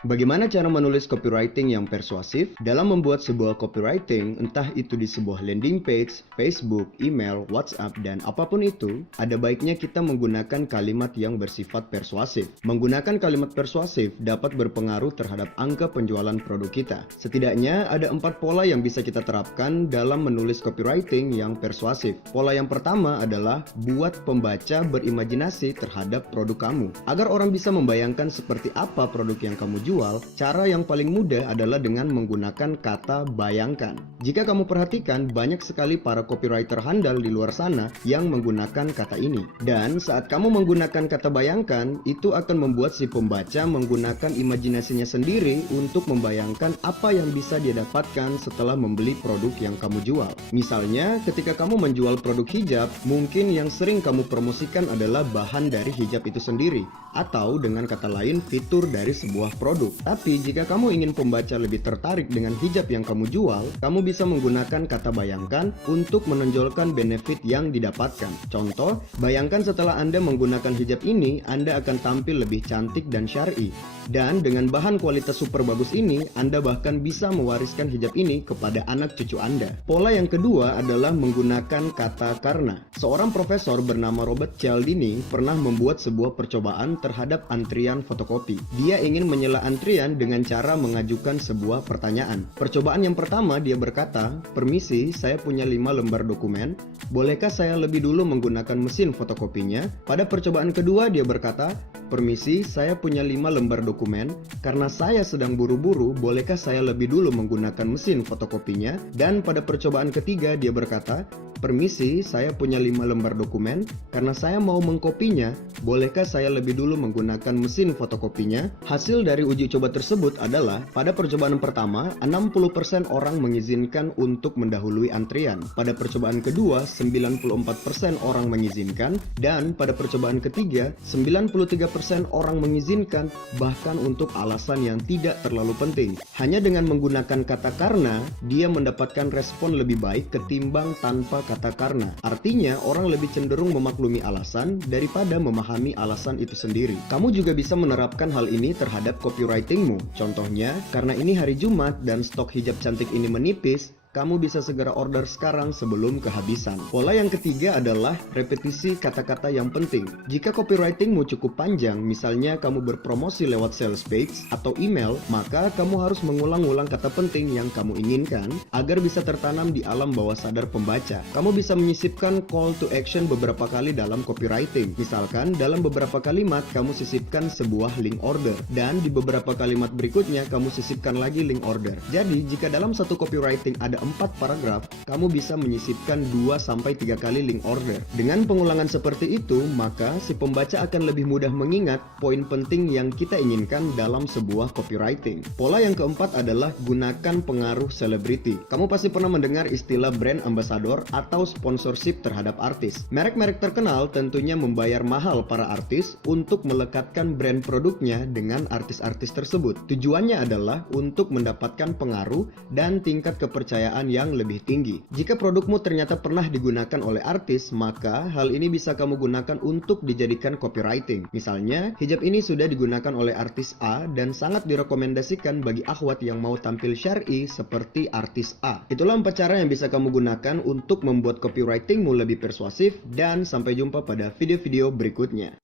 Bagaimana cara menulis copywriting yang persuasif? Dalam membuat sebuah copywriting, entah itu di sebuah landing page, Facebook, email, WhatsApp, dan apapun itu, ada baiknya kita menggunakan kalimat yang bersifat persuasif. Menggunakan kalimat persuasif dapat berpengaruh terhadap angka penjualan produk kita. Setidaknya ada 4 pola yang bisa kita terapkan dalam menulis copywriting yang persuasif. Pola yang pertama adalah buat pembaca berimajinasi terhadap produk kamu. Agar orang bisa membayangkan seperti apa produk yang kamu jual, cara yang paling mudah adalah dengan menggunakan kata bayangkan. Jika kamu perhatikan, banyak sekali para copywriter handal di luar sana yang menggunakan kata ini. Dan saat kamu menggunakan kata bayangkan, itu akan membuat si pembaca menggunakan imajinasinya sendiri untuk membayangkan apa yang bisa dia dapatkan setelah membeli produk yang kamu jual. Misalnya, ketika kamu menjual produk hijab, mungkin yang sering kamu promosikan adalah bahan dari hijab itu sendiri, atau dengan kata lain, fitur dari sebuah produk. Tapi jika kamu ingin pembaca lebih tertarik dengan hijab yang kamu jual, kamu bisa menggunakan kata bayangkan untuk menonjolkan benefit yang didapatkan. Contoh, bayangkan setelah Anda menggunakan hijab ini, Anda akan tampil lebih cantik dan syar'i. Dan dengan bahan kualitas super bagus ini, Anda bahkan bisa mewariskan hijab ini kepada anak cucu Anda. Pola yang kedua adalah menggunakan kata karena. Seorang profesor bernama Robert Cialdini pernah membuat sebuah percobaan terhadap antrian fotokopi. Dia ingin menyela antrian dengan cara mengajukan sebuah pertanyaan. Percobaan yang pertama, dia berkata, "Permisi, saya punya 5 lembar dokumen. Bolehkah saya lebih dulu menggunakan mesin fotokopinya?" Pada percobaan kedua, dia berkata, "Permisi, saya punya 5 lembar dokumen. Karena saya sedang buru-buru, bolehkah saya lebih dulu menggunakan mesin fotokopinya?" Dan pada percobaan ketiga, dia berkata, "Permisi, saya punya 5 lembar dokumen. Karena saya mau mengkopinya, bolehkah saya lebih dulu menggunakan mesin fotokopinya?" Hasil dari uji coba tersebut adalah, pada percobaan pertama, 60% orang mengizinkan untuk mendahului antrian. Pada percobaan kedua, 94% orang mengizinkan. Dan pada percobaan ketiga, 93% orang mengizinkan, bahkan untuk alasan yang tidak terlalu penting. Hanya dengan menggunakan kata karena, dia mendapatkan respon lebih baik ketimbang tanpa kata karena. Artinya, orang lebih cenderung memaklumi alasan daripada memahami alasan itu sendiri. Kamu juga bisa menerapkan hal ini terhadap copywritingmu. Contohnya, karena ini hari Jumat dan stok hijab cantik ini menipis, kamu bisa segera order sekarang sebelum kehabisan. Pola yang ketiga adalah repetisi kata-kata yang penting. Jika copywritingmu cukup panjang, misalnya kamu berpromosi lewat sales page atau email, maka kamu harus mengulang-ulang kata penting yang kamu inginkan agar bisa tertanam di alam bawah sadar pembaca. Kamu bisa menyisipkan call to action beberapa kali dalam copywriting. Misalkan, dalam beberapa kalimat kamu sisipkan sebuah link order, dan di beberapa kalimat berikutnya kamu sisipkan lagi link order. Jadi, jika dalam satu copywriting ada 4 paragraf, kamu bisa menyisipkan 2-3 kali link order. Dengan pengulangan seperti itu, maka si pembaca akan lebih mudah mengingat poin penting yang kita inginkan dalam sebuah copywriting. Pola yang keempat adalah gunakan pengaruh selebriti. Kamu pasti pernah mendengar istilah brand ambassador atau sponsorship terhadap artis. Merek-merek terkenal tentunya membayar mahal para artis untuk melekatkan brand produknya dengan artis-artis tersebut. Tujuannya adalah untuk mendapatkan pengaruh dan tingkat kepercayaan yang lebih tinggi. Jika produkmu ternyata pernah digunakan oleh artis, maka hal ini bisa kamu gunakan untuk dijadikan copywriting. Misalnya, hijab ini sudah digunakan oleh artis A dan sangat direkomendasikan bagi akhwat yang mau tampil syar'i seperti artis A. Itulah 4 cara yang bisa kamu gunakan untuk membuat copywritingmu lebih persuasif, dan sampai jumpa pada video-video berikutnya.